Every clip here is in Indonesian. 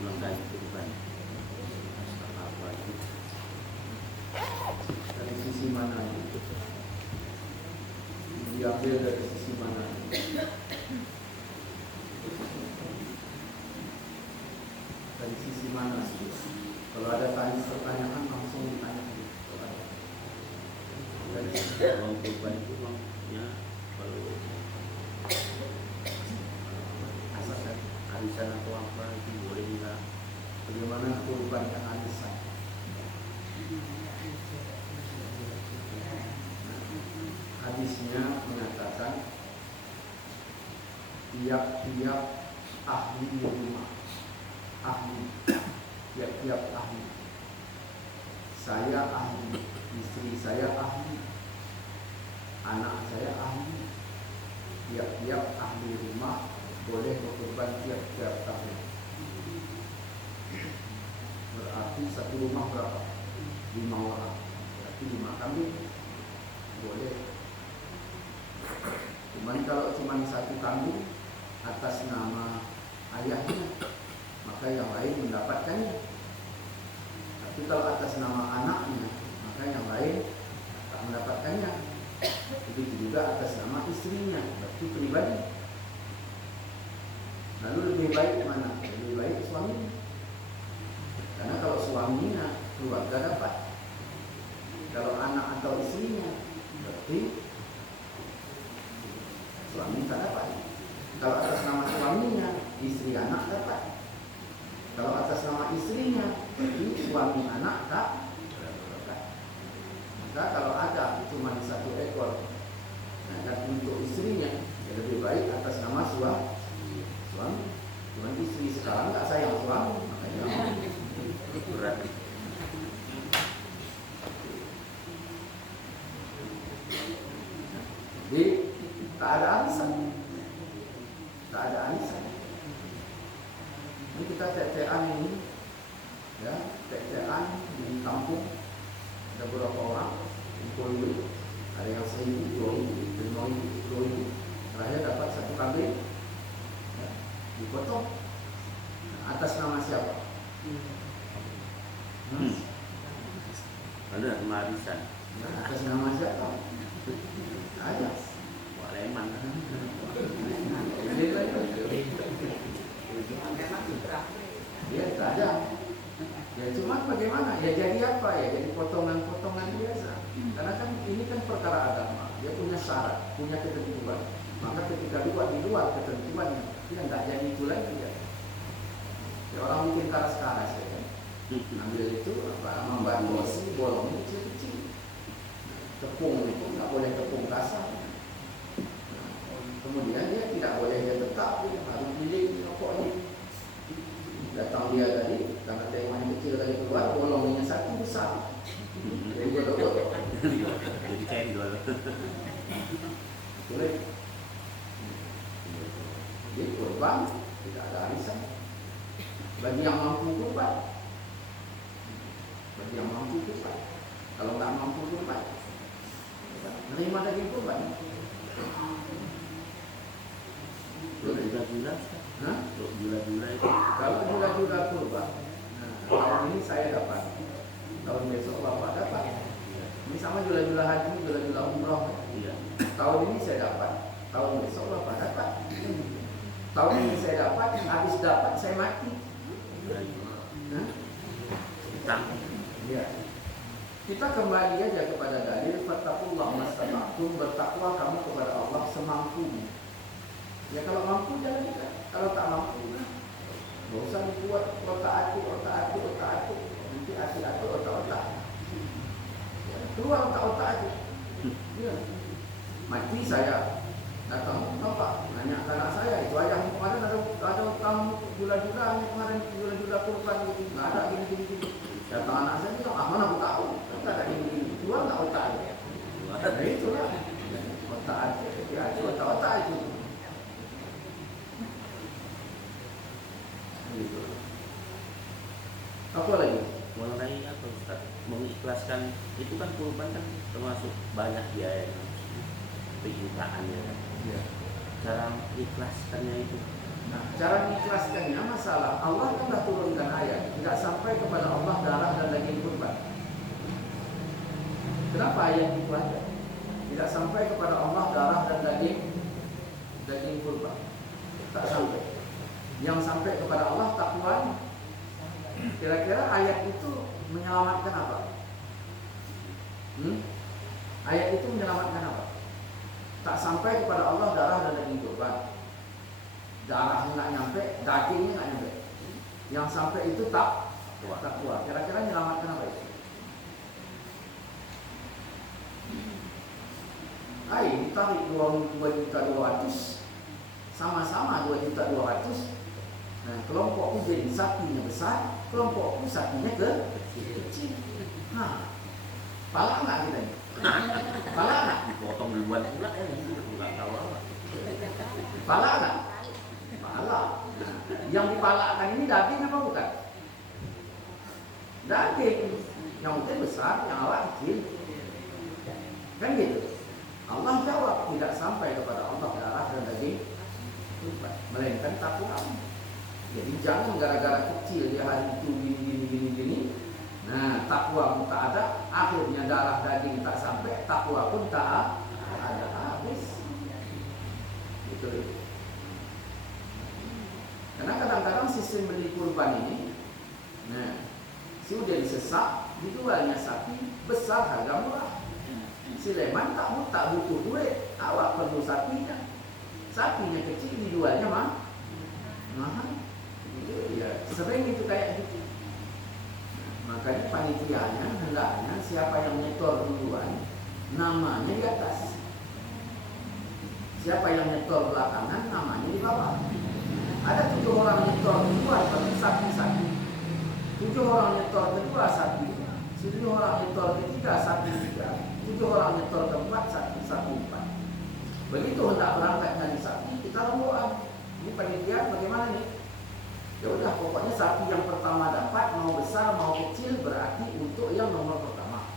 melengkapi kurban. Apa itu? Dari sisi mana? Diambil dari sisi mana? Dari sisi mana? Kalau ada pertanyaan langsung ditanya. Dari uang kurban itu uangnya kalau asalkan arisan atau apa itu boleh nggak? Bagaimana kurban yang arisan? Hadisnya mengatakan tiap-tiap ahli rumah, tiap-tiap ahli, saya ahli, istri saya ahli, anak saya ahli, tiap-tiap ahli rumah boleh berkurban tiap-tiap tahun. Berarti satu rumah berapa? 5 orang. Berarti 5 kambing boleh. Cuman kalau cuma satu kambing atas nama ayahnya, maka yang lain mendapatkannya. Tapi kalau atas nama anaknya, maka yang lain tak mendapatkannya. Begitu juga atas nama istrinya, berarti pribadi. Lalu lebih baik mana? Lebih baik suaminya. Karena kalau suaminya keluarga dapat. Kalau anak atau istrinya, berarti suami tak dapat. Kalau atas nama suaminya, istri anak dapat. Kalau atas nama istrinya, berarti suami anak tak dapat. Maka kalau ada cuma 1 ekor, nah, dan untuk istrinya, ya lebih baik atas nama suami. Cuman istri sekarang tak sayang suami, makanya berat. Jadi tak ada arisan. Ini kita tek-tekan ini, ya, tek-tekan di kampung. Ada beberapa orang kumpul duit, ada yang 1.000, 2.000, 5.000, 10.000. Terakhir dapat 1 kambing, ya, dipotong. Atas nama siapa? Ada arisan. Atas nama siapa? Ada. Wah leman. Ya tak ada. Ya cuma bagaimana? Ya jadi apa ya? Jadi potongan-potongan biasa. Karena kan ini kan perkara agama. Dia punya syarat, punya ketentuan. Maka ketika di luar ketentuannya, dia tidak jadi itu lagi ya. Ya orang bikin karas-karas ya kan. Ambil itu apa? Membantu bolong kecil-kecil. Tepung itu nggak boleh tepung kasar. Kemudian dia tidak boleh dia tetap, dia harus pilih rokoknya. Datang dia tadi, karena temanya kecil tadi keluar, bolongnya 1 besar. Jadi bolong. Jadi cendol. Boleh. Jadi kurban tidak ada arisan. Bagi yang mampu kurban. Kalau nggak mampu kurban, menerima daging kurban. Jula-jula, jula-jula itu. Kalau jula-jula kurban, tahun ini saya dapat, tahun besok bapak dapat. Ini sama jula-jula haji, jula-jula umroh. Iya. Tahun ini saya dapat, tahun besok bapak dapat. Tahun ini saya dapat, habis dapat saya mati. Ya. Kita kembali aja kepada dalil fattaqullah mastata'tum, bertakwa kamu kepada Allah semampunya. Ya kalau mampu jalan kita, kalau tak mampu, nggak usah dibuat otak-atik, nanti atik-atik otak-otak. Ya, keluar otak-otak aja. Ya. Mati saya datang, nampak, nanya ke anak saya, itu ayah kemarin ada utang jula-jula, kemarin jula-jula kurban gitu, nggak ada gini-gini. Datang anak saya bilang, mana aku tahu, tak ada gini-gini, keluar nggak otak aja. Nah itulah, otak aja, otak-otak itu. Gitu. Apa lagi? Mengenai apa Ustaz? Mengikhlaskan itu kan kurban kan termasuk banyak biaya, penyintaannya kan. Ya. Cara mengikhlaskannya itu Nah, cara mengikhlaskannya masalah Allah kan dah turunkan ayat, tidak sampai kepada Allah darah dan daging kurban. Kenapa ayat itu ada? Tidak sampai kepada Allah darah dan daging kurban. Tak sampai. Yang sampai kepada Allah takwa. Kira-kira ayat itu menyelamatkan apa? Ayat itu menyelamatkan apa? Tak sampai kepada Allah darah dan daging kurban. Darahnya nggak nyampe, dagingnya nggak nyampe. Yang sampai itu takwa. Kira-kira menyelamatkan apa itu? Ditarik 2.200.000, sama-sama 2.200.000. Nah, kelompokku jadi sapinya besar, kelompokku sapinya kecil. Nah, pala nggak kita ini? Pala nggak? Dipotong duluan pula ya, nggak tahu apa. Pala nggak? Pala. Nah, yang dipalakan ini daging apa bukan? Daging. Yang mungkin besar, yang awak kecil. Kan gitu. Allah jawab, tidak sampai kepada Allah darah dan daging kurban, melainkan takwa. Jadi jangan gara-gara kecil dia hari itu gini. Nah, takwa pun tak ada, akhirnya darah daging tak sampai, takwa pun tak ada, habis. Gitu. Karena kadang-kadang sistem beli kurban ini, nah, sudah disesak, dijualnya sapi besar harga murah. Si Leman tak butuh duit, awak perlu sapinya. Sapinya kecil dijualnya mahal. Ya, sering itu kayak gitu. Makanya panitianya hendaknya siapa yang nyetor duluan, namanya di atas. Siapa yang nyetor belakangan, namanya di bawah. Ada 7 orang nyetor duluan, tapi sapi. 7 orang nyetor kedua, sapi. 7 orang nyetor ketiga, sapi 3. 7 orang nyetor keempat, sapi 4. Begitu hendak berangkatnya di sapi, kita rembukan. Ini panitia bagaimana nih? Ya udah, pokoknya sapi yang pertama dapat, mau besar mau kecil, berarti untuk yang nomor pertama.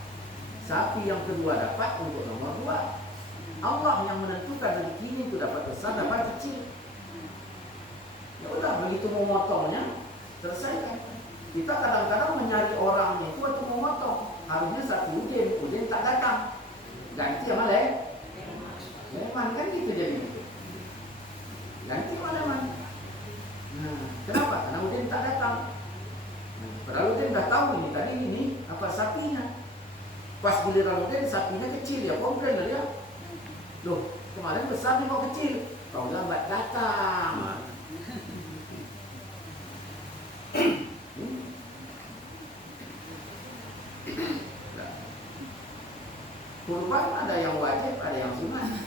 Sapi yang kedua dapat untuk nomor 2. Allah yang menentukan rezeki itu dapat besar, dapat kecil. Ya udah, begitu mau motongnya, selesaikan. Kita kadang-kadang menyari orangnya itu waktu mau motong. Harusnya satu Udin tak datang, ganti sama Leman kan gitu jadi. Ganti sama Leman. Nah, kenapa? Karena Udin tak datang. Nah, padahal Udin dah tahu ini tadi ini apa sapinya. Pas giliran Udin sapinya kecil, ya komplain lah dia. Loh, kemarin besar nih mau kecil, kau lambat datang. Kurban ada yang wajib, ada yang sunat.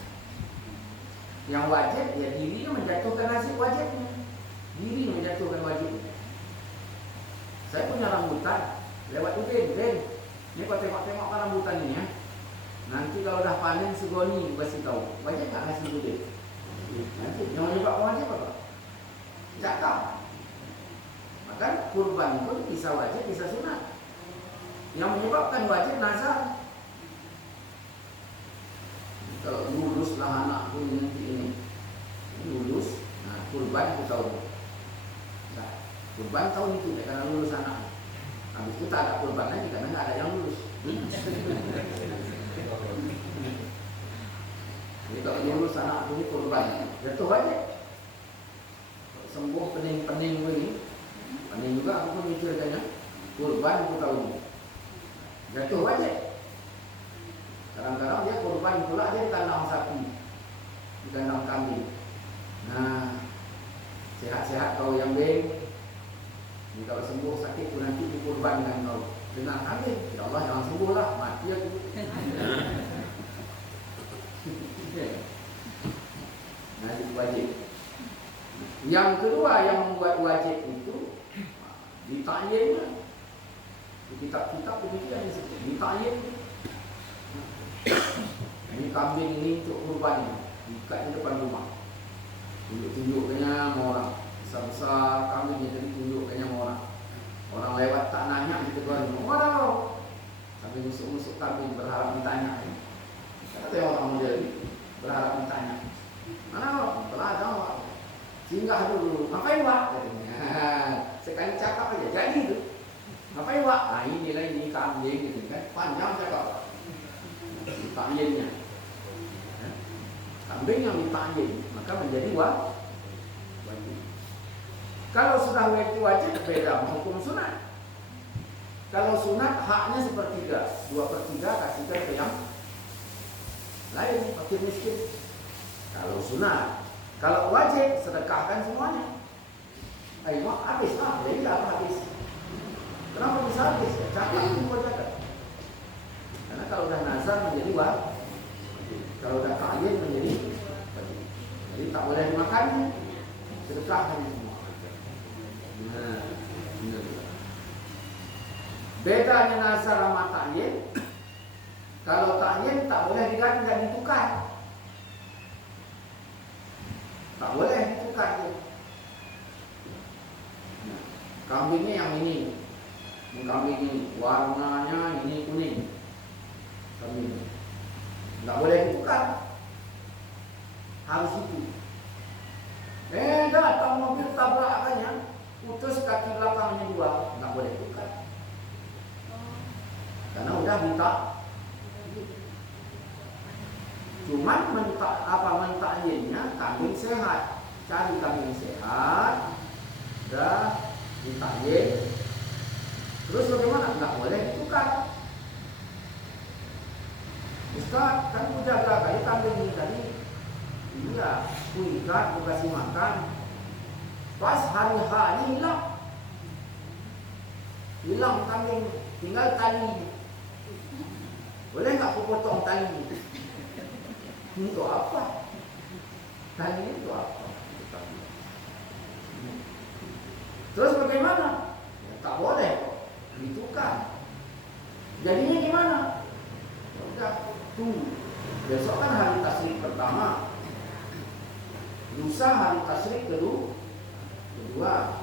Yang wajib ya dirinya menjatuhkan nasib wajibnya. Diri menjatuhkan wajibnya. Saya punya rambutan, lewat Udin. Ini kau tengok-tengok kan rambutan ini ya. Nanti kalau dah panen segoni kasih tahu. Wajib tak kasih Udin? Nanti yang menyebabkan wajib apa? Tak tahu. Maka kurban itu bisa wajib, bisa sunat. Yang menyebabkan wajib nazar. Kalau luluslah anakku nanti ini lulus, nah kurban aku tahu. Nah, kurban tahun itu karena lulus anak. Habis itu tak ada kurban lagi karena nggak ada yang lulus. Jadi kalau lulus anak aku ini kurban, jatuh aja. Sembuh pening ini, pening juga aku pun mikirkannya. Kurban aku tahu, jatuh aja. Kadang-kadang dia kurban pula dia di kandang sapi, di kandang kambing. Nah, sehat-sehat kau yang beng. Ini kalau sembuh sakit tu nanti dikurbankan kau dengan kambing. Ya Allah jangan sembuh lah, mati aku. Nah itu wajib. Yang kedua yang membuat wajib itu ditakyin. Kitab-kitab demikian disebut ditakyin. Ini kambing ini untuk kurban ini, ikat di depan rumah. Tunjuk-tunjukkannya sama orang. Besar-besar kambingnya jadi tunjukkannya sama orang. Orang lewat tak nanya di depan rumah. Mana kau? Sambil musuk-musuk kambing berharap ditanya. Kata orang menjadi berharap ditanya. Mana kau? Telah ada. singgah dulu. Ngapain Wak? Katanya. Sekali cakap aja jadi itu. Ngapain Wak? Nah inilah ini kambing gitu kan. Panjang cakap. Ditakjinnya. Kambing yang ditakjin maka menjadi wajib. Kalau sudah wajib beda hukum sunat. Kalau sunat haknya sepertiga, 2/3 kasihkan ke yang lain, fakir miskin. Kalau sunat, kalau wajib sedekahkan semuanya. Ayo habis jadi apa habis? Kenapa bisa habis? Ya, cakap itu wajib. Karena kalau udah nazar menjadi wajib, kalau udah ta'yin menjadi wajib. Jadi tak boleh dimakannya, sedekahkan semua. Nah, benar. Bedanya nazar sama ta'yin, kalau ta'yin tak boleh diganti dan ditukar. Tak boleh ditukar. Nah, kambingnya yang ini, kambing ini warnanya ini kuning, kambing nggak boleh ditukar, harus itu. Datang mobil tabrakannya, putus kaki belakangnya 2, nggak boleh tukar. Karena udah minta. Cuman mentakjinnya kambing sehat. Cari kambing sehat, udah ditakjin. Terus bagaimana? Nggak boleh ditukar. Ustaz, kan ku jaga kali kambing ini tadi. Iya, ku ikat, ku kasih makan. Pas hari H ini hilang kambing, tinggal tali. Boleh nggak aku potong tali? Untuk apa? Tali itu apa? Terus bagaimana? Ya, tak boleh kok ditukar. Jadinya gimana? Udah tunggu. Besok kan hari tasyrik pertama. Lusa hari tasyrik kedua.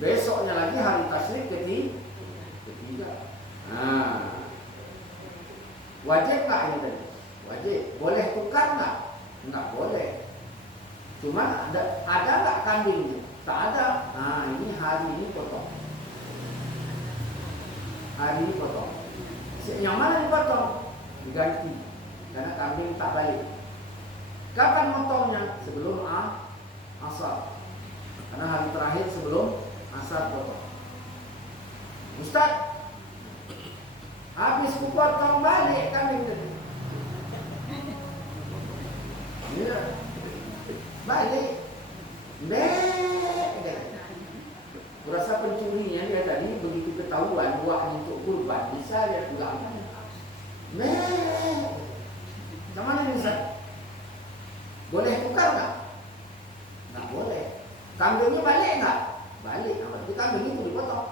Besoknya lagi hari tasyrik ketiga. Nah, wajib nggak ini tadi? Wajib. Boleh tukar nggak? Nggak boleh. Cuma ada nggak kambing? Tak ada. Nah, ini hari ini potong. Hari ini potong. Yang mana dipotong? Diganti. Karena kambing tak balik. Kapan motongnya? Sebelum asar. Karena hari terakhir sebelum asar potong. Ustaz, habis ku potong balik kambing tadi. Iya. Balik. Kurasa pencurinya dia tadi begitu ketahuan buah untuk kurban bisa dia pulang. Sama mana bisa? Boleh tukar nggak? Nggak boleh. Kambingnya balik nggak? Balik. Tapi kambing itu dipotong.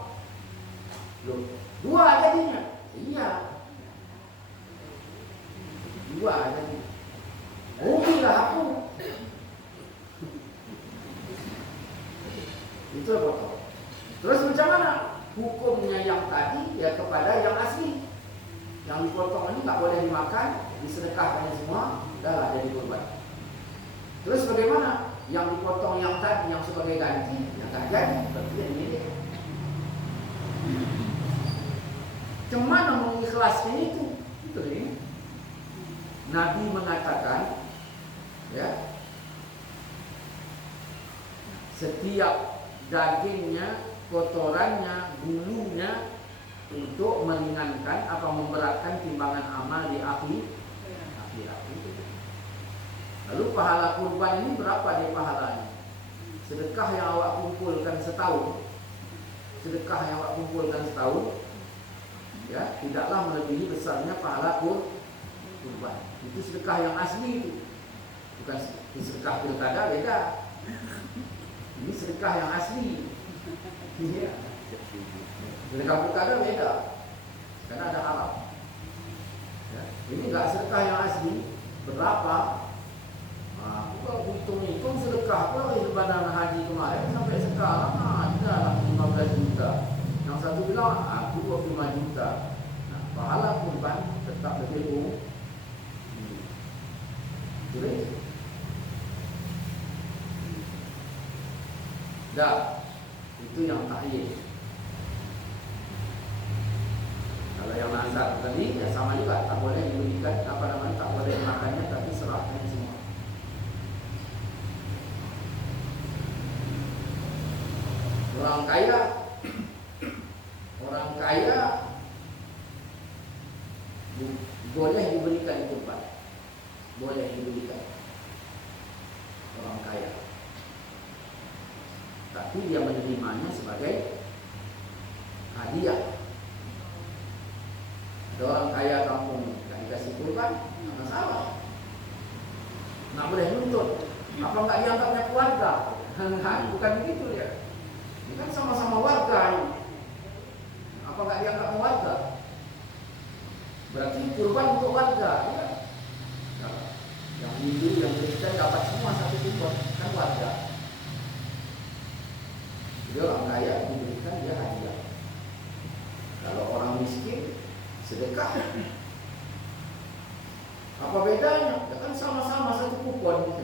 Loh, 2 jadinya. Iya. 2 jadinya. Rugilah aku. Itu potong. Terus macam mana? Hukumnya yang tadi ya kepada yang asli. Yang dipotong ini nggak boleh dimakan, disedekahkan semua, udahlah jadi kurban. Terus bagaimana? Yang dipotong yang tadi yang sebagai ganti, yang nggak jadi, berarti yang ini. Cuma mengikhlaskan itu ini. Nabi mengatakan, ya, setiap dagingnya, kotorannya, bulunya untuk meringankan apa memberatkan timbangan amal di akhirat. Lalu pahala kurban ini berapa dia pahalanya? Sedekah yang awak kumpulkan setahun, ya tidaklah melebihi besarnya pahala kurban. Itu sedekah yang asli itu, bukan sedekah pilkada, beda. Ini sedekah yang asli. Iya. Sedekah pilkada beda, karena ada haram. Ya. Ini enggak sedekah yang asli. Berapa? Aku kalau hitung sedekah aku ibadah haji kemarin sampai sekarang ada 15 juta. Yang satu bilang aku 25 juta. Nah, pahala kurban tetap lebih jadi Dah, itu yang tahyid. Kalau yang nazar tadi ya sama juga, tak boleh diberikan tak boleh makannya, tapi serahkan semua. Orang kaya boleh diberikan kurban, boleh diberikan orang kaya, tapi dia menerimanya sebagai hadiah. Ada orang kaya kampung nggak dikasih kurban, nggak masalah, nggak boleh nuntut. Apa nggak dianggapnya keluarga? Bukan begitu ya. Ini kan sama-sama warga ini. Apa nggak dianggap warga? Berarti kurban untuk warga, ya. Nah, yang Hindu, yang Kristen dapat semua satu kurban, kan warga. Jadi orang kaya diberikan dia hadiah. Kalau orang miskin sedekah. Apa bedanya? Ya kan sama-sama satu kupon.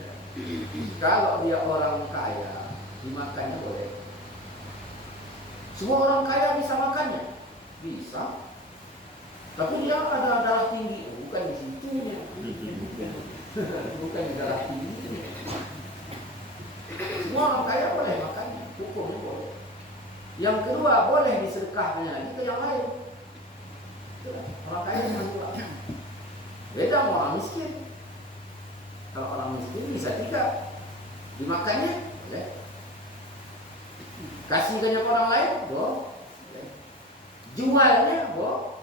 Ya. Kalau dia orang kaya, dimakannya boleh. Semua orang kaya bisa makannya? Bisa. Tapi dia ada darah tinggi, bukan di situnya. Bukan di darah tinggi. Semua orang kaya boleh makannya, hukumnya boleh. Yang kedua, boleh disedekahnya itu yang lain. Orang kaya dengan dua. Beda sama orang miskin. Kalau orang miskin bisa tidak dimakannya, boleh. Kasihkannya ke orang lain, boleh. Jualnya, boleh.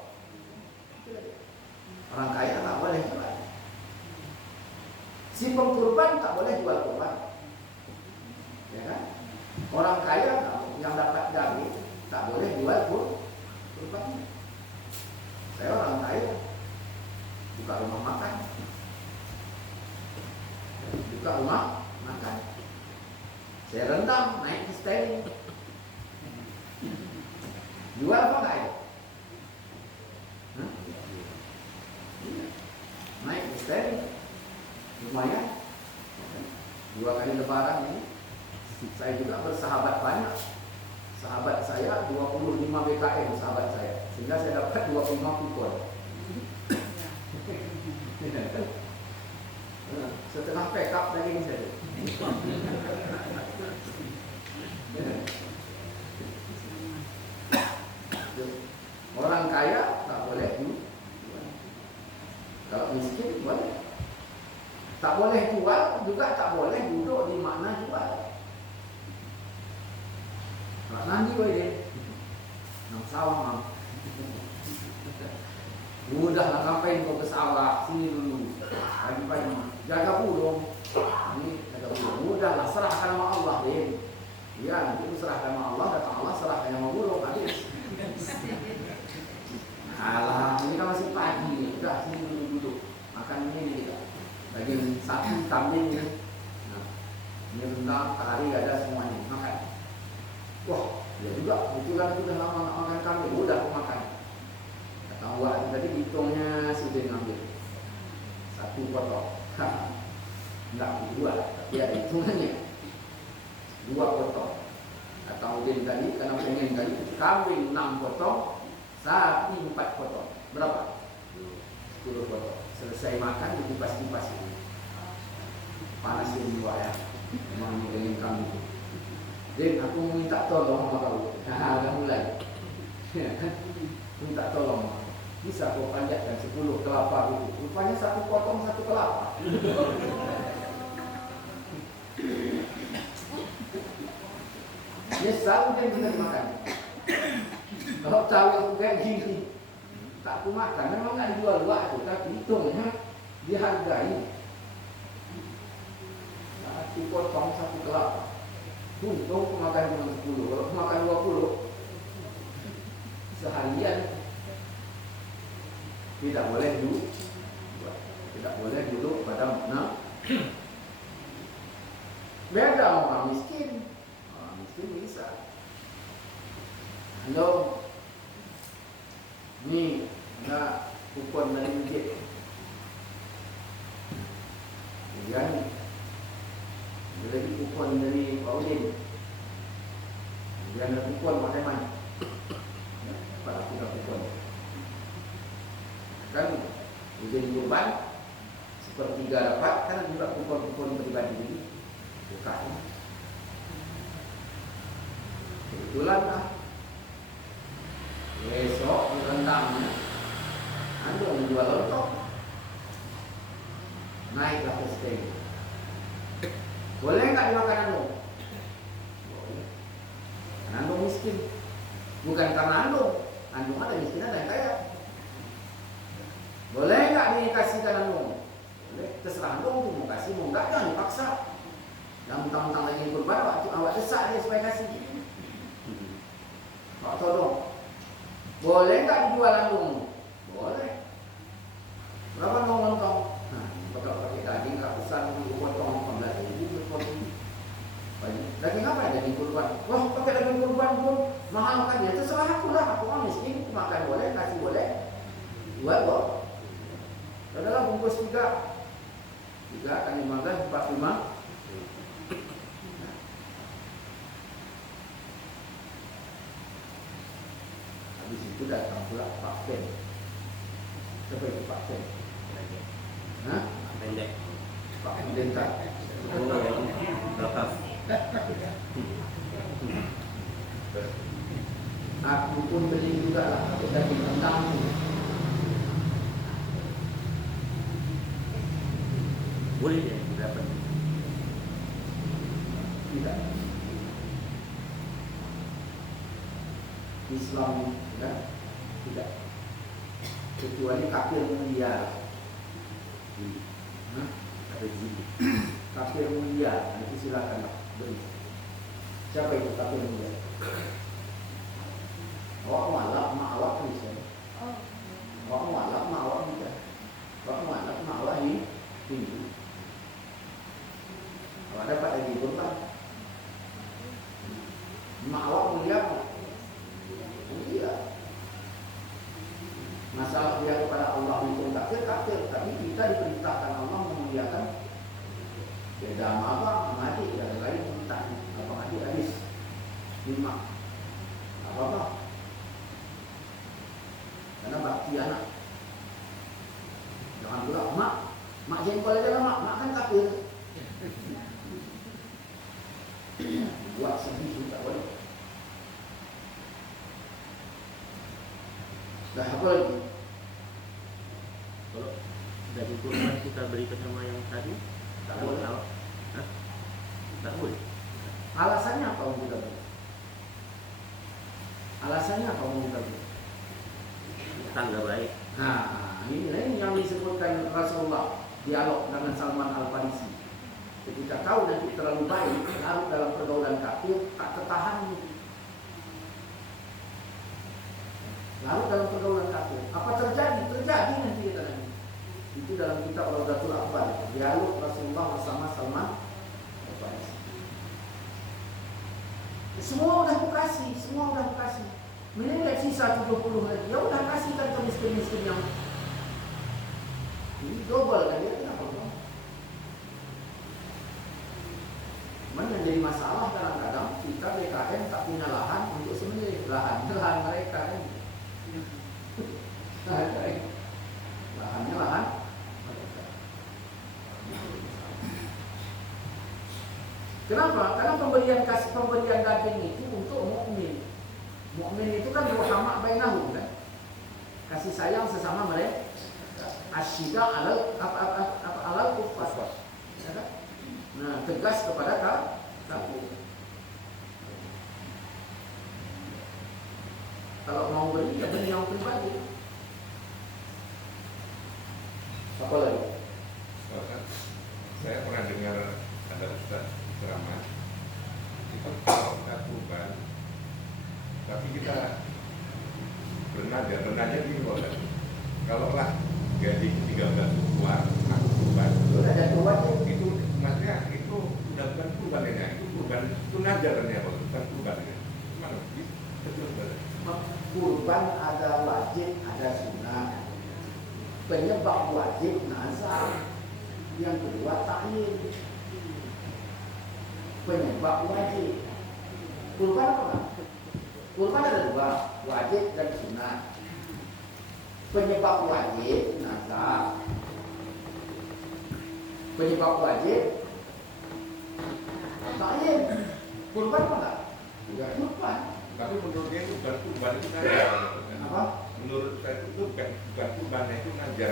Orang kaya tak boleh jual. Si pengkurban tak boleh jual kurban. Ya kan? Orang kaya yang dapat daging tak boleh jual kurban. Saya orang kaya, buka rumah makan, buka rumah makan. Saya rendam, naik ke stand. Jual apa enggak ya? Naik ke stand, lumayan. 2 kali lebaran ini, saya juga bersahabat banyak. Sahabat saya 25 BKM sahabat saya, sehingga saya dapat 25 kupon. Setengah pack up daging saya. Orang kaya tak boleh jual. Kalau miskin boleh. Tak boleh jual, juga tak boleh duduk di mana jual. Nanti boleh nang sawah mam. Mudah lah, ngapain kau ke sawah? Sini dulu. Pagi-pagi jaga burung. Ini jaga burung. Mudah lah, serahkan sama Allah deh. Ya, nanti itu serahkan sama Allah, datang Allah serahkan sama burung. Habis. Alah, ini kan masih pagi. Udah sini duduk. Makan ini kita. Daging sapi, kambing ini. Nah, ini rendang, kari ada semuanya. Makan. Wah, ya juga, itu kan udah lama nggak makan kambing, udah aku makan. Kata Wak, tadi hitungnya sudah ngambil 1 potong. Enggak dua, tapi ada hitungannya. 2 potong. Kata Udin tadi, karena pengen tadi, kambing 6 potong, sapi 4 potong. Berapa? 10 potong. Selesai makan, dikupas-kupas ini. Panasin dua ya, memang pengen kambing. Din, aku minta tolong sama kau. Dah mulai. Minta tolong. Bisa kau panjatkan 10 kelapa itu. Rupanya 1 potong 1 kelapa. Dia selalu dia bisa dimakan. Kalau tahu aku kayak gini, tak aku makan. Memang nggak dijual waktu, tapi hitungnya dihargai. 1 potong 1 kelapa. Untung makan cuma 10, kalau makan 20 seharian tidak boleh duduk pada mana. Beda orang miskin. Orang miskin bisa. Halo, ni nak kupon dari masjid. Kemudian lagi kupon kupon dari Pak Udin. Dia ada kupon Pak Teman. Pada kita kupon. Kan izin kurban sepertiga dapat, kan juga kupon-kupon pribadi ini buka. Kebetulan lah besok di rendangnya ada yang menjual lontong, naiklah ke stage. Boleh nggak dimakan andong? Boleh. Andong miskin, bukan karena andong ada miskin ada yang kaya. Boleh nggak dikasihkan andong? Boleh, terserah andong tuh mau kasih mau nggak, jangan dipaksa. Yang mentang-mentang lagi kurban waktu awak desak dia supaya kasih. Pak tolong, boleh nggak dijual andong? Boleh. Berapa andong lontong? Nah, kalau pakai daging ratusan ribu potong 15.000 berpotong. Daging apa ya daging kurban? Wah, pakai daging kurban pun mahal kan ya? Terserah aku lah, aku orang miskin, makan boleh, kasih boleh, jual kok. Adalah bungkus 3 kali 15, 45. Habis itu datang pula Pak Fen. Siapa itu Pak Fen? Hah? Pendek. Pak Pendeta. Oh, yang belakang. Aku pun beli juga lah pakai daging rendang. Boleh ya dapat. Tidak. Islam ya? Tidak. Kecuali kafir mulia. Kafir mulia, itu silakan beri. Siapa itu kafir mulia? Awak mualaf, mak awak Kristen. Awak mualaf, mak awak Buddha. Awak mualaf, mak awak Hindu. Awak dapat lagi kurban. Mak awak mulia apa? Mulia. Masalah dia kepada Allah itu kafir, tapi kita diperintahkan Allah memuliakan beda sama abang, sama adik, yang lain perintah abang adik habis 5 apa-apa karena bakti anak. Jangan pula mak jengkol aja lah mak kan kafir. Buat sedih juga boleh. Dah apa lagi? Kalau daging kurban kita berikan sama yang tadi, Tak boleh. Hah? Tak boleh. Alasannya apa untuk kita boleh? Alasannya apa untuk kita boleh? Tangga baik. Nah, ini yang disebutkan Rasulullah dialog dengan Salman Al-Farisi. Ketika tahu nanti terlalu baik, larut dalam pergaulan kafir, tak tertahan. Larut dalam pergaulan kafir. Apa terjadi? Terjadi nanti kita nanti. Itu dalam kitab Raudatul Akbar, dialog Rasulullah bersama Salman Al-Farisi. Semua udah aku kasih. Melihat sisa 70 lagi, ya udah kasihkan ke miskin-miskin yang ini double kan dia kenapa dong? Cuman yang jadi masalah kadang-kadang kita BKN tak punya lahan untuk sembelih, lahan mereka kan. Lahannya lahan mereka. Kenapa? Karena pemberian daging itu untuk mukmin. Mukmin itu kan ruhama bainahum kan. Kasih sayang sesama mereka. Asyida alal kuffar. Ya kan? Nah, tegas kepada kafir. Kalau mau beri ya beri yang pribadi. Apa lagi? Saya pernah dengar ada ustaz ceramah itu kalau kita kurban tapi kita bernada gini loh kan. Kalau lah gaji 13 keluar aku kurban Ada keluarnya itu maksudnya itu udah bukan kurban ya, itu kurban itu nadarnya bukan kurban ya. Gimana? Betul betul. kurban ada wajib, ada sunnah. Penyebab wajib nazar. Yang kedua ta'yin. penyebab wajib. Kurban apa kan? Kurban ada dua, wajib dan sunat. Penyebab wajib nazar. Penyebab wajib ta'yin. Kurban apa enggak? Juga kurban. Tapi menurut dia itu bukan kurban, itu najar. Apa? Menurut saya itu bukan kurban, itu najar.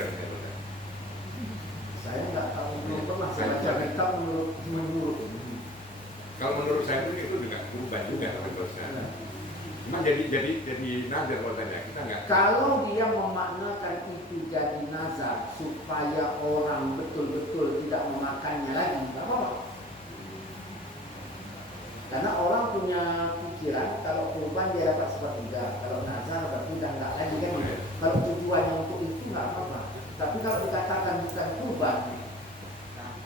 Saya enggak tahu, belum pernah saya baca kitab menurut. Kalau menurut saya itu juga kurban juga menurut saya. Cuma jadi nazar kalau tanya kita nggak. Kalau dia memaknakan itu jadi nazar supaya orang betul-betul tidak memakannya lagi, tidak apa-apa. Karena orang punya pikiran kalau kurban dia dapat sepertiga, kalau nazar berarti udah nggak lagi kan. Kalau tujuannya untuk itu nggak apa-apa. Tapi kalau dikatakan bukan kurban,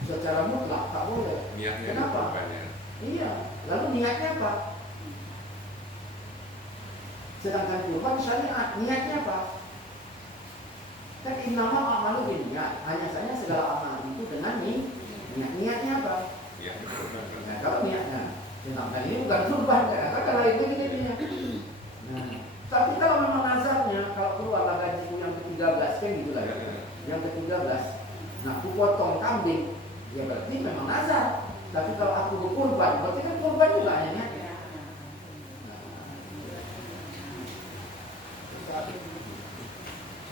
secara mutlak tak boleh. Niatnya Kenapa? kurbannya. Iya. Lalu niatnya apa? Sedangkan kurban syariat, niatnya apa? Kan innama amalu binniyat. Hanya saja segala amal itu dengan niat. Niatnya apa? Ya, kurban. Nah, kalau niatnya, nah, ini bukan kurban, kan lain begini dia. Nah, tapi kalau memang nazarnya, kalau keluar gajiku yang ke-13 kan gitu lah ya. Yang ke-13, nah aku potong kambing, ya berarti memang nazar. Tapi kalau aku berkurban, berarti kan kurban juga hanya niatnya.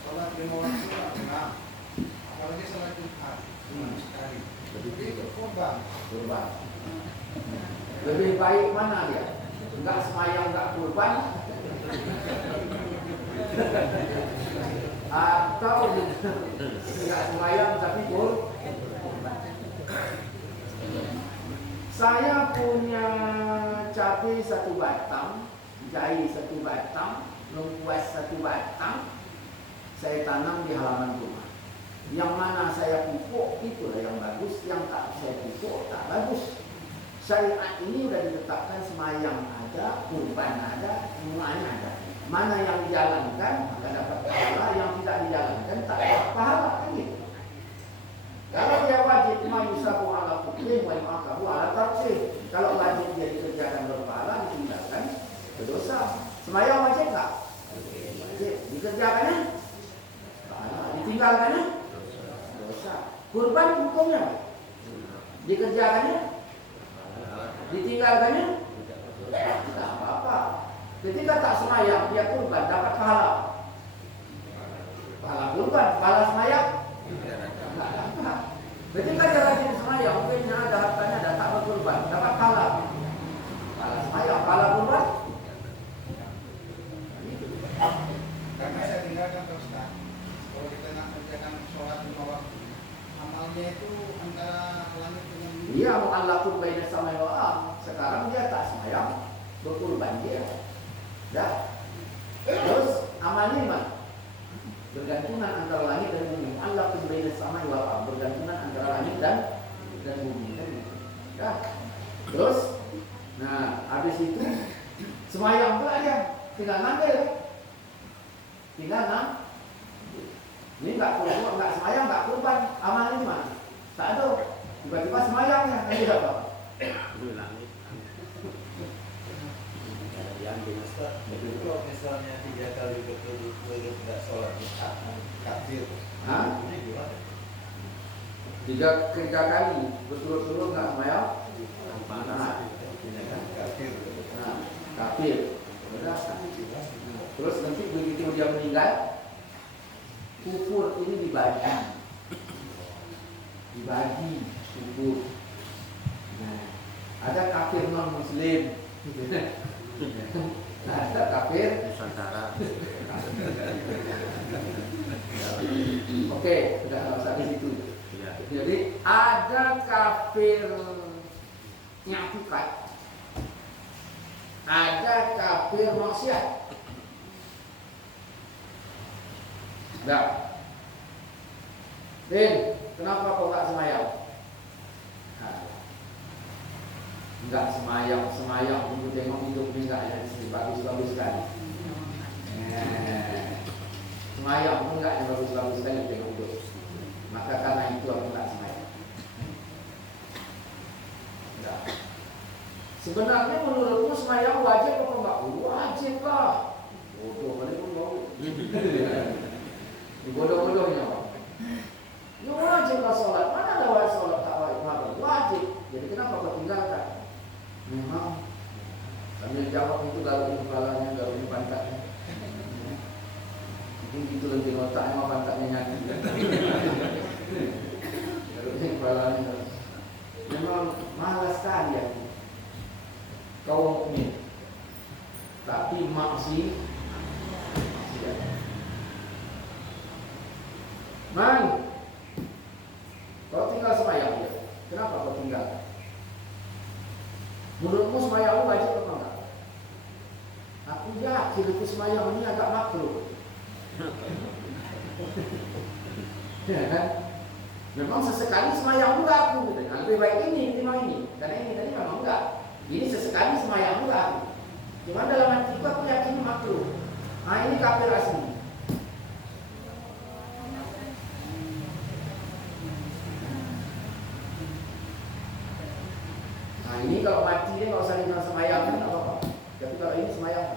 Sholat 5 waktu enggak, apalagi sholat Jumat sekali. Jadi itu kurban. Kurban. Lebih baik mana dia? Enggak semayang, enggak kurban, atau enggak semayang tapi kurban. Saya punya cabai 1 batang, jahe 1 batang, lengkuas 1 batang. Saya tanam di halaman rumah. Yang mana saya pupuk itulah yang bagus, yang tak saya pupuk tak bagus. Syariat ini sudah ditetapkan semayang ada, kurban ada, semuanya ada. Mana yang dijalankan maka dapat pahala, yang tidak dijalankan tak dapat pahala, kan gitu. Kalau dia wajib yusabu ala fi'lih wa yu'aqabu ala tarkih. Kalau wajib dia dikerjakan berpahala, ditinggalkan berdosa. Semayang wajib tak? Wajib. Dikerjakannya ditinggalkannya dosa. Kurban hukumnya dikerjakannya, ditinggalkannya tidak apa-apa. Ketika tak semayang dia kurban dapat pahala. Pahala kurban, pahala semayang tidak dapat. Ketika dia rajin semayang, mungkin ada hartanya dan tak berkurban, dapat pahala. Pahala semayang, pahala kurban. Karena saya tinggalkan Pak Ustaz, kalau kita nak kerjakan sholat 5 waktu, amalnya itu antara langit dengan bumi. Iya, mu'allaqun baina samai wal ardh. Sekarang dia tak semayang, berkurban dia. Ya. Terus amal iman bergantungan antara langit dan bumi. Mu'allaqun baina samai wal ardh, bergantungan antara langit dan bumi. Ya. Terus, nah habis itu semayang pula dia, tinggal ngambil. Tinggal ini enggak kurban, enggak semayang, enggak kurban, amal iman. Tak ada. Tiba-tiba semayangnya, nanti apa? Itu langit. Jadi kalau misalnya 3 kali berturut-turut tidak sholat Jumat, kafir. Hah? Ini gimana? 3 kali berturut-turut enggak semayang? Panas. Kafir. Nah, kafir. Benar. Terus nanti begitu dia meninggal, kufur ini dibagi kufur. Nah, ada kafir non muslim, ada kafir Nusantara. Oke, sudah nggak usah di situ. Iya. Jadi ada kafir nyatukan, ada kafir maksiat. Dah. Din, kenapa kau nggak semayang? Enggak semayang tunggu tengok hidup ni enggak yang bagus-bagus sekali. Semayang pun enggak yang bagus-bagus sekali tengok hidup. Maka karena itu aku enggak semayang. Enggak. Sebenarnya menurutmu sembahyang wajib apa enggak? Wajib lah. Bodoh kali pun mau. Bodoh-bodohnya Pak. Ya wajib lah sholat. Mana ada wajib sholat tak wajib? Wajib. Jadi kenapa kau tinggalkan? Memang sambil jawab itu garuk kepalanya, garuk pantatnya. Mungkin gitu lebih otaknya sama pantatnya nyaki. Garuknya kepalanya. Memang malas sekali ya kaum mukmin. Tapi maksiat. Man, kau tinggal sembahyang ya? Kenapa kau tinggal? Menurutmu sembahyang wajib apa enggak? Aku yakin itu sembahyang ini agak makruh. Ya kan? Memang sesekali sembahyang juga aku. Lebih baik ini ketimbang ini. Karena ini tadi memang enggak. Ini sesekali sembahyang juga aku. Cuma dalam hatiku aku yakin makruh. Nah ini kafir asli. Nah ini kalau mati dia nggak usah dibilang sembahyang kan nggak apa-apa. Tapi kalau ini sembahyang.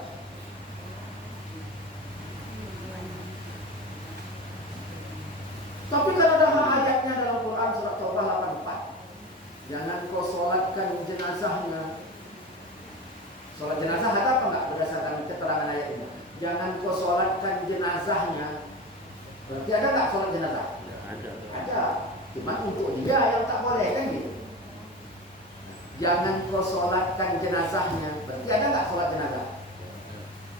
Tapi kalau ada ayatnya dalam Quran surat Taubah 84, jangan kau sholatkan jenazahnya. Sholat jenazah ada apa enggak berdasarkan keterangan ayat ini? Jangan kau sholatkan jenazahnya. Berarti ada enggak sholat jenazah? Ya, ada. Ada. Cuma untuk dia yang tak boleh kan gitu. Jangan kau sholatkan jenazahnya. Berarti ada enggak sholat jenazah?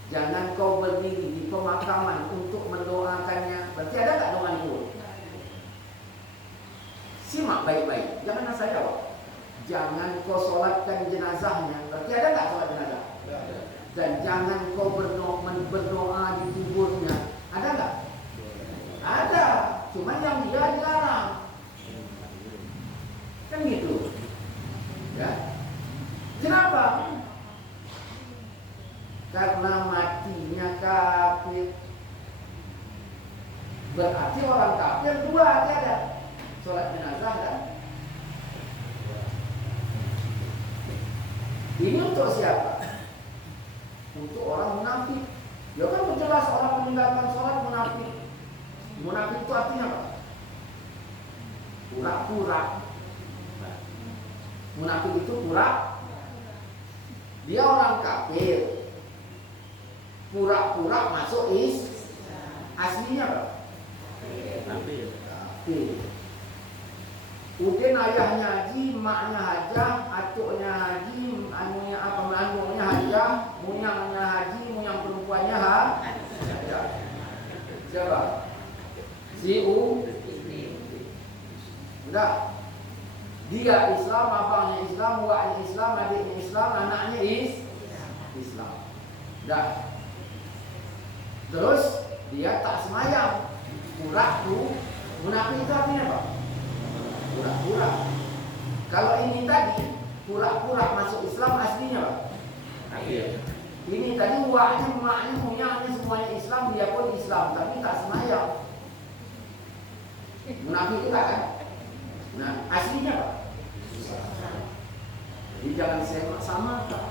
Jangan kau berdiri di pemakaman untuk mendoakannya. Berarti ada enggak doa itu? Simak baik-baik. Jangan asal jawab. Jangan kau sholatkan jenazahnya. Berarti ada enggak sholat jenazah? Dan jangan kau berdoa di kuburnya. Ada enggak? Ada. Cuma yang dia dilarang. Kan gitu. Ya. Kenapa? Karena matinya kafir. Berarti orang kafir dua ada. Sholat jenazah dan ini untuk siapa? Untuk orang munafik. Ya kan jelas orang meninggalkan sholat munafik. Munafik itu artinya apa? Pura-pura. Munafik itu pura. Dia orang kafir. Pura-pura masuk aslinya apa? Kafir. Kafir. Udin ayahnya haji, maknya hajah, atuknya haji, anunya apa, anunya hajah, munyangnya haji, munyang perempuannya hajah. Siapa? Si Udah. Dia Islam, abangnya Islam, buahnya Islam, adiknya Islam, anaknya Islam. Udah. Terus dia tak semayang. Pura tuh, munafik itu artinya apa? Pura-pura. Kalau ini tadi pura-pura masuk Islam aslinya Pak. Kafir. Ini tadi waknya, maknya, munyanya semuanya Islam, dia pun Islam tapi tak semayang. Munafik itu kan? Nah aslinya Pak. Jadi jangan sama-samakan.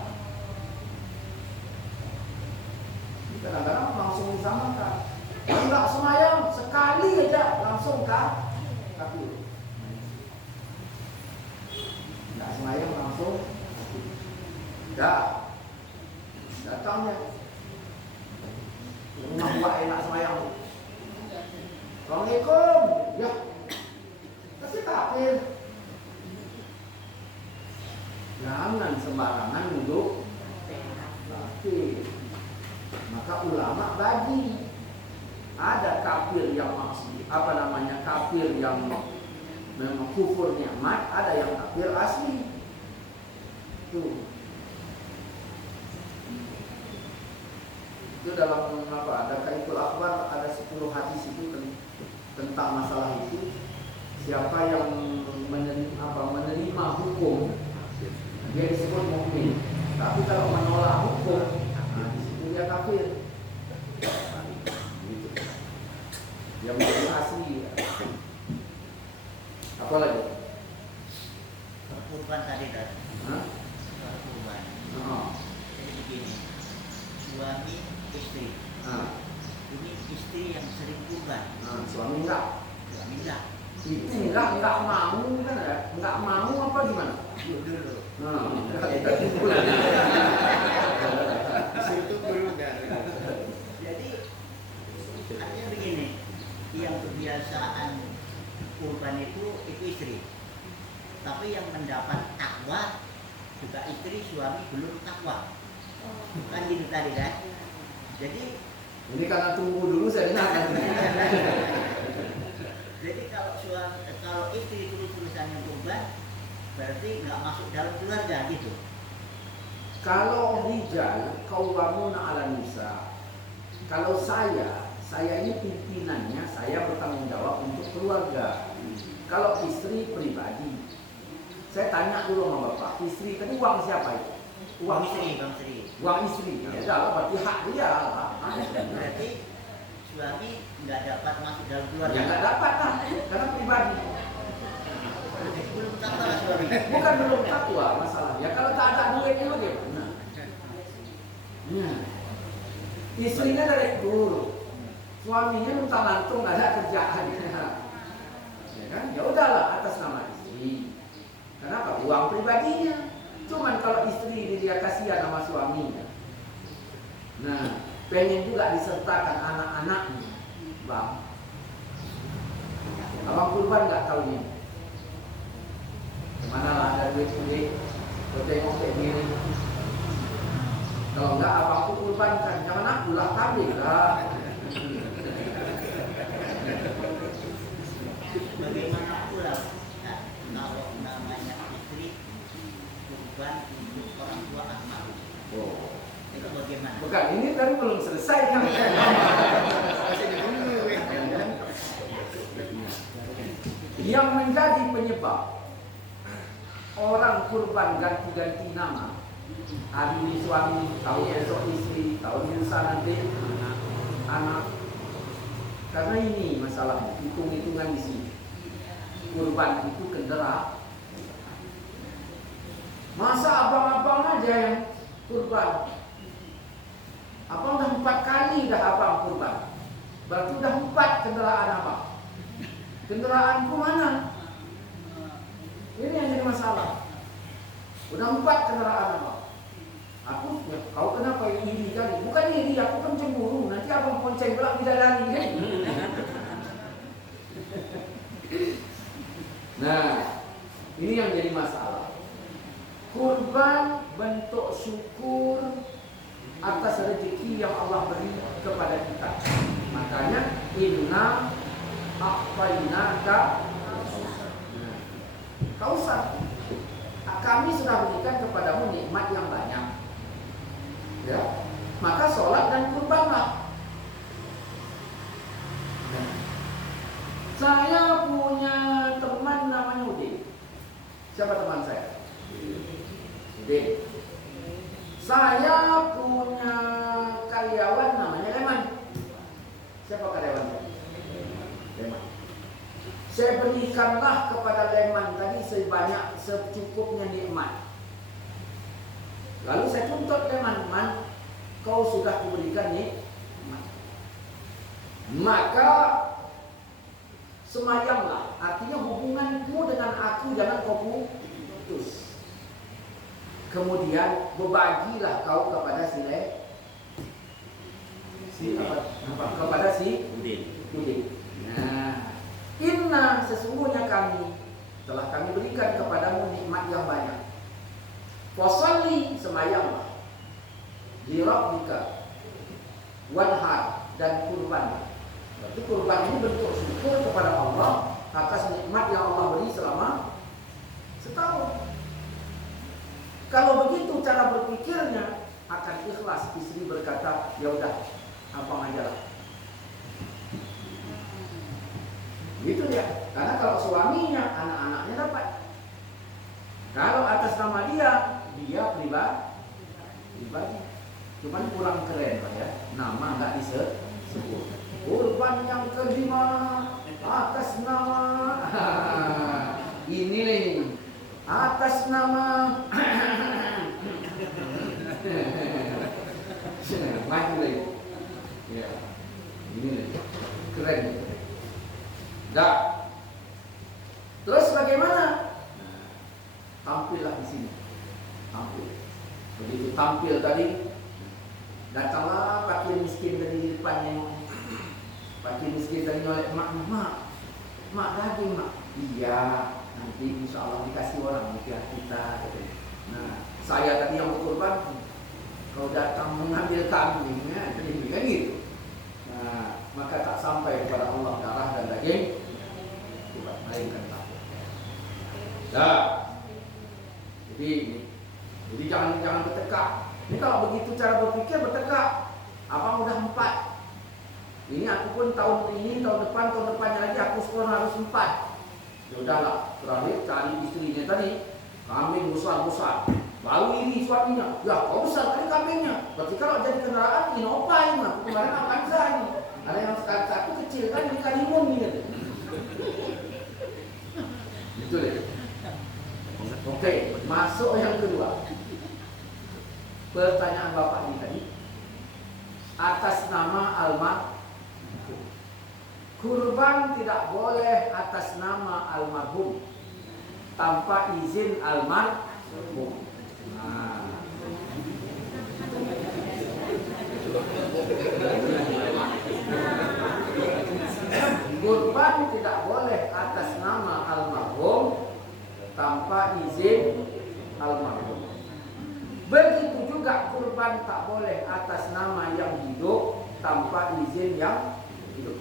Kadang-kadang langsung disamakan. Enggak semayang sekali aja langsung kafir. Enggak semayang langsung. Enggak. Datangnya. Rumah buat enak semayang. Assalamualaikum. Ya. Tapi kafir. Jangan sembarangan duduk. Kafir. Maka ulama bagi. Ada kafir yang maksud, kafir yang memang kufur nikmat, ada yang kafir asli. Itu dalam ada Kaiful Akbar, ada 10 hadis itu tentang masalah itu. Siapa yang menerima hukum, dia disebut mukmin. Tapi kalau menolak hukum, disitu dia kafir. Yang menjadi asli. Apa lagi? Kurban tadi kan? Hah? Kurban. belum takwa. Kan gitu tadi kan. Jadi Ini karena tunggu dulu saya dengarkan. jadi kalau istri tulisannya kurban berarti nggak masuk dalam keluarga gitu. Kalau rijal qawwamuna 'alan nisa. Kalau saya ini pimpinannya, saya bertanggung jawab untuk keluarga. Kalau istri pribadi, saya tanya dulu sama bapak, istri tadi uang siapa itu? Uang istri, bang istri. Uang istri. Ya udah, berarti hak dia lah. Berarti suami nggak dapat masuk dalam keluarga. Ya nggak dapat lah, karena pribadi. Belum takwa suami. Bukan belum takwa masalahnya. Kalau tak ada duitnya bagaimana? Istrinya direktur, suaminya minta lantung nggak ada kerjaannya. Ya kan? Ya udahlah atas nama istri. Kenapa? Uang pribadinya. Cuman kalau istri dia kasihan sama suaminya. Nah, pengen juga disertakan anak-anaknya, bang. Abang kurban nggak tahu ini. Mana lah ada duit-duit, tengok kayak gini. Kalau enggak abangku kurbankan, jangan aku lah kambing lah. Bagaimana pula kalau namanya istri kurban untuk orang tua almarhum? Oh. Itu bagaimana? Bukan, ini tadi belum selesai kan? Yang menjadi penyebab orang kurban ganti-ganti nama, hari ini suami, tahun besok istri, tahun lusa nanti anak. Karena ini masalahnya, hitung-hitungan di sini. Kurban itu kendaraan. Masa abang-abang aja yang kurban? Abang udah 4 kali dah abang kurban. Berarti udah 4 kendaraan abang. Kendaraanku mana? Ini yang jadi masalah. Udah 4 kendaraan abang. Aku, ya, kau kenapa iri kali? Bukan iri, aku kan cemburu. Nanti abang ponceng pula bidadari kan? Nah, ini yang jadi masalah. Kurban bentuk syukur atas rezeki yang Allah beri kepada kita. Makanya inna a'tainaka kausar. Kami sudah berikan kepadamu nikmat yang banyak. Ya, maka sholat dan kurbanlah. Saya punya teman namanya Udin. Siapa teman saya? Udin. Saya punya karyawan namanya Leman. Siapa karyawan saya? Leman. Saya berikanlah kepada Leman tadi sebanyak secukupnya nikmat. Lalu saya tuntut Leman, Man, kau sudah kuberikan nikmat. Maka semayanglah, artinya hubunganmu dengan aku jangan kau putus. Kemudian berbagilah kau kepada kepada si Udin. Nah, inna sesungguhnya kami telah kami berikan kepadamu nikmat yang banyak. Fasalli semayanglah li rabbika wanhar dan kurban. Berarti kurban ini bentuk syukur kepada Allah atas nikmat yang Allah beri selama setahun. Kalau begitu cara berpikirnya akan ikhlas. Istri berkata, ya udah, abang aja lah. Gitu ya. Karena kalau suaminya, anak-anaknya dapat. Kalau atas nama dia pribadi. Cuman kurang keren Pak ya. Nama nggak disebut. Kurban yang kelima atas nama ini nih. Atas nama maju lagi. Ya. Ini nih. Keren. Dah. Terus bagaimana? Tampillah di sini. Tampil. Begitu tampil tadi, datanglah fakir miskin tadi di depannya. Fakir miskin tadi nolak mak daging mak. Iya, nanti insya Allah dikasih orang di pihak kita. Nah, Saya tadi yang berkorban, kau datang mengambil kambingnya, jadi kan gitu. Nah, maka tak sampai kepada Allah darah dan daging kurban, melainkan takwa. Nah, jadi jangan bertekak. Ini kalau begitu cara berpikir bertekak. Apa udah 4? Ini aku pun tahun ini, tahun depannya lagi aku sekolah harus 4. Ya udahlah, terakhir cari istrinya tadi, kambing besar. Baru ini suaminya, ya kau besar kali kambingnya. Berarti kalau jadi kendaraan Innova ini, aku kemarin Avanza ini. Ada yang satu kecil kan di Kalimun ini. Gitu deh. Oke, masuk yang kedua. Pertanyaan Bapak ini tadi, atas nama almarhum. Kurban tidak boleh atas nama almarhum tanpa izin almarhum. Nah. Kurban tidak boleh atas nama almarhum tanpa izin almarhum. Begitu juga kurban tak boleh atas nama yang hidup tanpa izin yang hidup.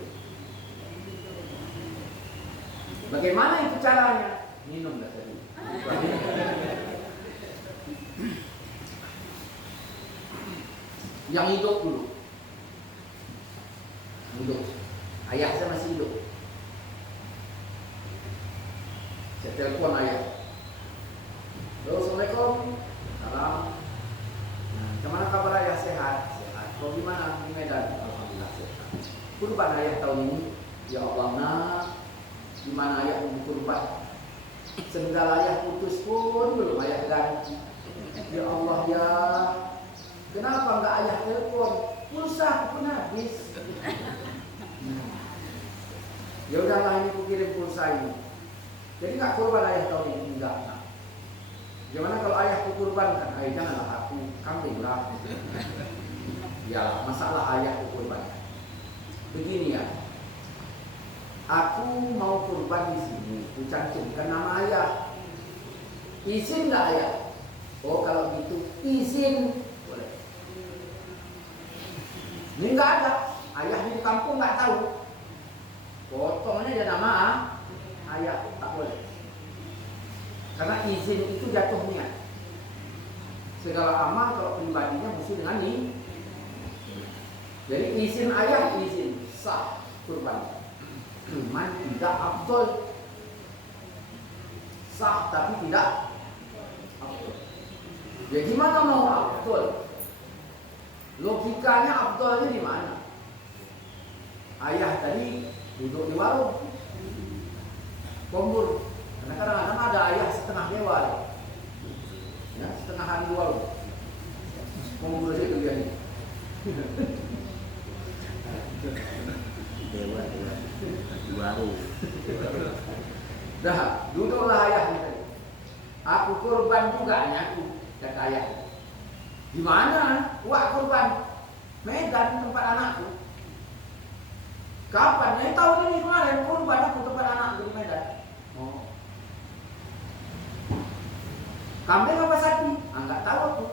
Bagaimana itu caranya? Minum dah tadi. Yang hidup dulu. Hidup. Ayah saya masih hidup. Saya telepon ayah. Halo, Assalamualaikum. Salam. Nah, kemana kabar ayah? Sehat? Sehat. Kau gimana di Medan? Alhamdulillah sehat. Kurban ayah tahun ini. Ya Allah, nak. Gimana ayah mau kurban? Sendal ayah putus pun belum ayah ganti. Ya Allah ya. Kenapa enggak ayah telepon? Pulsa pun habis. Ya udahlah, ini aku kirim pulsa ini. Jadi enggak kurban ayah tahun ini? Enggak. Gimana kalau ayah kurbankan? Ayah janganlah aku, kambing lah. Ya masalah ayah kurbankan. Begini ya. Aku mau kurban di sini, kucantumkan nama ayah. Izin nggak ayah? Oh kalau gitu izin boleh. Ini nggak ada, ayah di kampung nggak tahu. Potongnya ada nama ayah, tak boleh. Karena izin itu jatuh niat. Segala amal kalau pribadinya mesti dengan ini. Jadi izin ayah, izin sah kurban. Cuman tidak afdol. Sah tapi tidak afdol. Ya gimana mau afdol? Logikanya afdolnya di mana? Ayah tadi duduk di warung, kombur. Karena kadang-kadang ada ayah setengah dewa, ya setengah hari di warung. Kombur aja itu dia. Dewa baru. Dah, duduklah ayahnya tadi. Aku kurban juga aku, kata ayah. Di mana? Wah kurban. Medan tempat anakku. Kapan? Ya tahun ini kemarin kurban aku tempat anakku di Medan. Oh. Kambing apa sapi? Enggak tahu aku.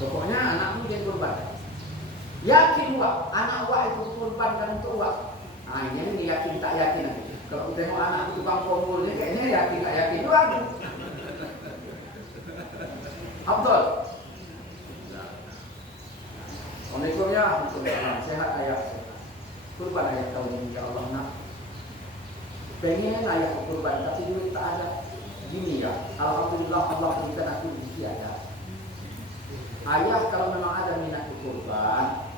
Pokoknya anakmu jadi kurban. Yakin wak, anak wak itu kurbankan untuk wak. Nah ini yakin tak yakin. Kalau kita tengok anak tukang kumpul ini kayaknya yakin tak yakin wak. Abdul. Assalamualaikum ya. Sehat ayah. Kurban ayah tahun ini ya Allah nak. Pengen ayah kurban tapi duit tak ada. Gini ya. Alhamdulillah Allah berikan aku rezeki ada. Ayah kalau memang ada minat kurban,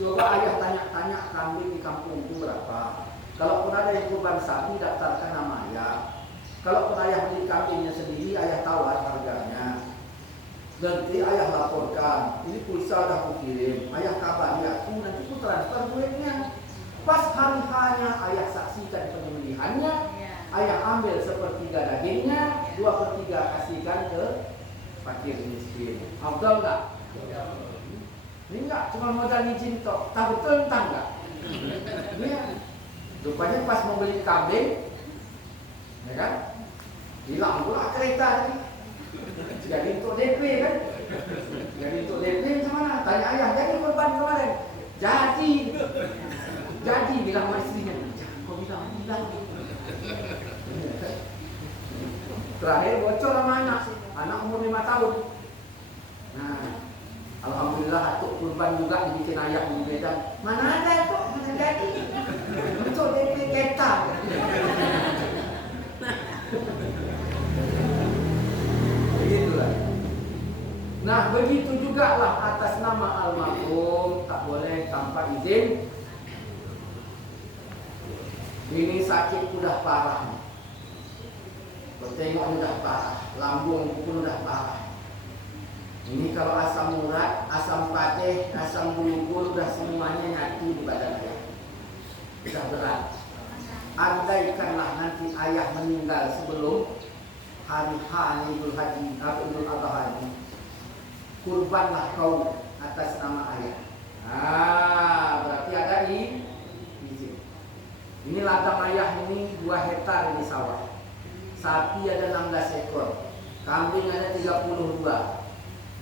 coba ayah tanya-tanya kambing di kampung itu berapa. Kalaupun ada yang kurban sapi, daftarkan nama ayah. Kalaupun ayah beli kambingnya sendiri, ayah tahu harganya. Nanti ayah laporkan, ini pulsa dah aku kirim. Ayah kabari aku, nanti aku transfer duitnya. Pas hari hanya ayah saksikan penyembelihannya, ayah ambil 1/3 dagingnya, 2/3 kasihkan ke fakir miskin. Afdal enggak? Ini enggak cuma modal izin tok, tak betul entah enggak? Ini rupanya pas mau beli kambing, ya kan? Hilang pula kereta tadi. Jadi untuk DP kan? Jadi untuk DP macam mana? Tanya ayah, jadi korban kemarin? Jadi bilang sama istrinya. Kau bilang. Terakhir bocor sama anak umur 5 tahun. Nah, alhamdulillah atuk kurban juga dibikin ayah di Medan. Mana ada kok, mana jadi? Untuk DP kereta. Begitulah. Nah, begitu juga lah atas nama almarhum tak boleh tanpa izin. Ini sakit sudah parah. Bertengok sudah parah, lambung pun sudah parah. Ini kalau asam urat, asam padeh, asam bulu sudah semuanya nyatu di badan ayah. Sudah berat. Andaikanlah nanti ayah meninggal sebelum hari Idul Haji atau Idul Adha ini, kurbanlah kau atas nama ayah. Berarti ada izin. Ini ladang ayah ini 2 hektar di sawah. Sapi ada 16 ekor, kambing ada 32.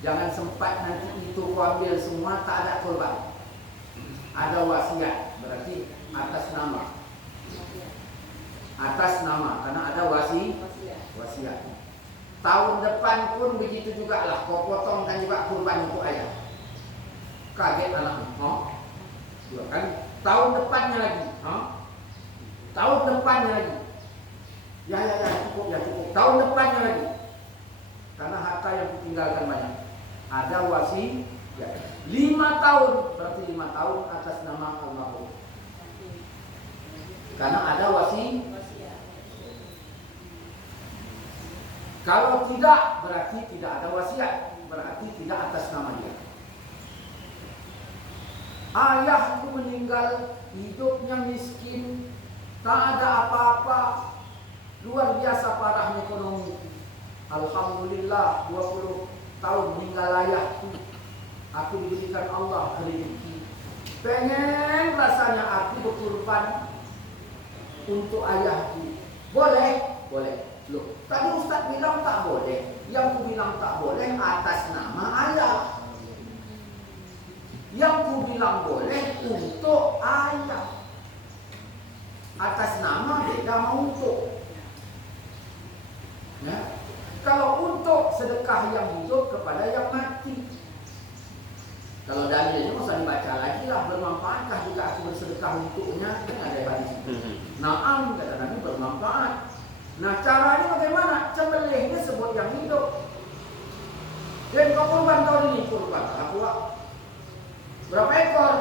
Jangan sempat nanti itu kau ambil semua, tak ada korban. Ada wasiat, berarti atas nama. Atas nama, karena ada wasiat. Tahun depan pun begitu juga lah, kau potongkan juga kurban untuk ayah. Kaget anakmu, kan? Tahun depannya lagi, tahun depannya lagi. Ya cukup. Tahun depannya lagi. Karena harta yang ditinggalkan banyak. Ada wasiat. 5 tahun, berarti 5 tahun atas nama almarhum. Karena ada wasiat. Kalau tidak, berarti tidak ada wasiat. Berarti tidak atas nama dia. Ayahku meninggal, hidupnya miskin, tak ada apa-apa. Luar biasa parahnya ekonomi. Alhamdulillah 20 tahun meninggal ayahku, aku diberikan Allah rezeki. Pengen rasanya aku berkorban untuk ayahku. Boleh? Loh, tadi Ustaz bilang tak boleh. Yang ku bilang tak boleh atas nama ayah. Yang ku bilang boleh untuk ayah. Atas nama beda mau untuk. Ya. Kalau untuk sedekah yang hidup kepada yang mati. Kalau dalilnya usah dibaca lagi lah, bermanfaatkah jika aku bersedekah untuknya? Kan ada hadis itu. Naam, kata Nabi, bermanfaat. Nah, caranya bagaimana? Sembelihnya sebut yang hidup. Dan kau kurban tahun ini, kurban aku berapa ekor?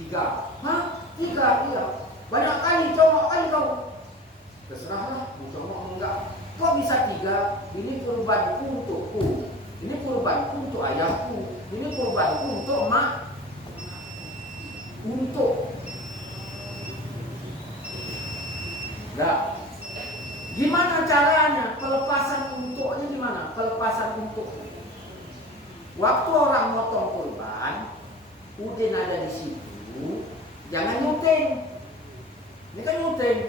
3. 3, iya. Banyak kali, congok kali kau. Terserahlah, mau congok enggak. Kok bisa 3? Ini kurbanku untukku, ini kurbanku untuk ayahku, ini kurbanku untuk mak. Untuk. Enggak. Gimana caranya? Pelepasan untuknya gimana? Pelepasan untuk. Waktu orang motong kurban, udin ada di situ, jangan nyuting. Ini kan nyuting.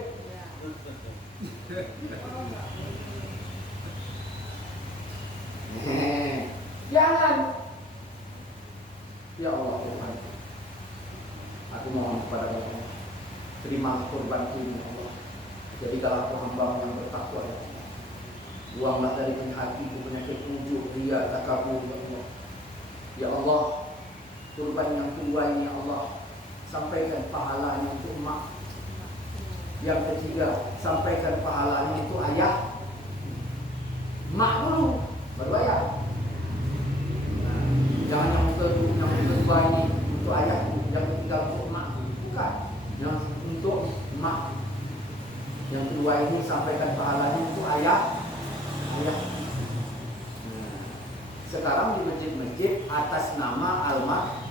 Jangan. Ya Allah Tuhan, aku mohon kepada Allah, terima kurbanku ini Allah. Jadikanlah aku hamba yang bertakwa ya Allah. Buanglah dari hatiku penyakit ujub, ria, takabur ya Allah. Ya Allah, kurban yang kedua ini ya Allah, sampaikan pahalanya untuk emak. Yang ketiga, sampaikan pahalanya untuk ayah. Emak dulu baru ayah. Nah, jangan yang kedua ini untuk ayah, yang ketiga untuk emak. Bukan, yang untuk emak. Yang kedua ini sampaikan pahalanya untuk ayah. Sekarang di masjid-masjid atas nama almarhum.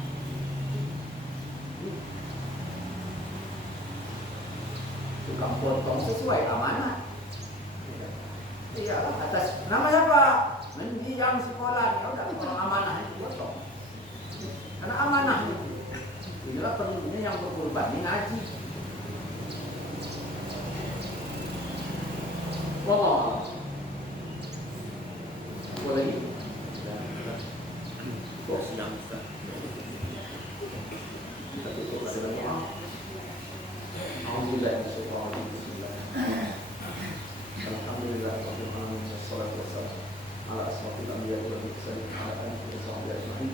Tukang potong sesuai amanah. Iya, atas nama siapa? Mendiang sekolah. Ya udah, kalau amanah itu potong. Karena amanah itu. Inilah pentingnya yang berkorban ini ngaji. Wallah. Sudah siang Ustaz. Kita tutup dengan doa. Alhamdulillah, bismillah. Alhamdulillah, rabbil alamin, wassalatu wassalamu ala asrofil anbiya'i wal mursalin ala alihi wa sahbihi ajma'in.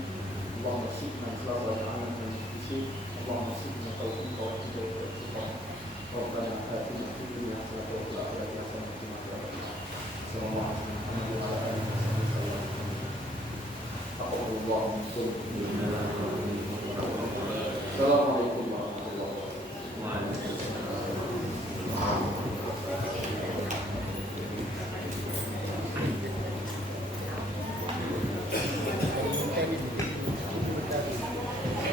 Allahumma si'na ikhlasa wa ta'ala min al-mukhlisin. Allahumma si'na tawfiqa wa hidayah wa istiqamah. Rabbana atina fid dunya hasanatan wa fil akhirati hasanatan wa qina adzabannar. Sallallahu alaihi wa sallam. Allahu minkum.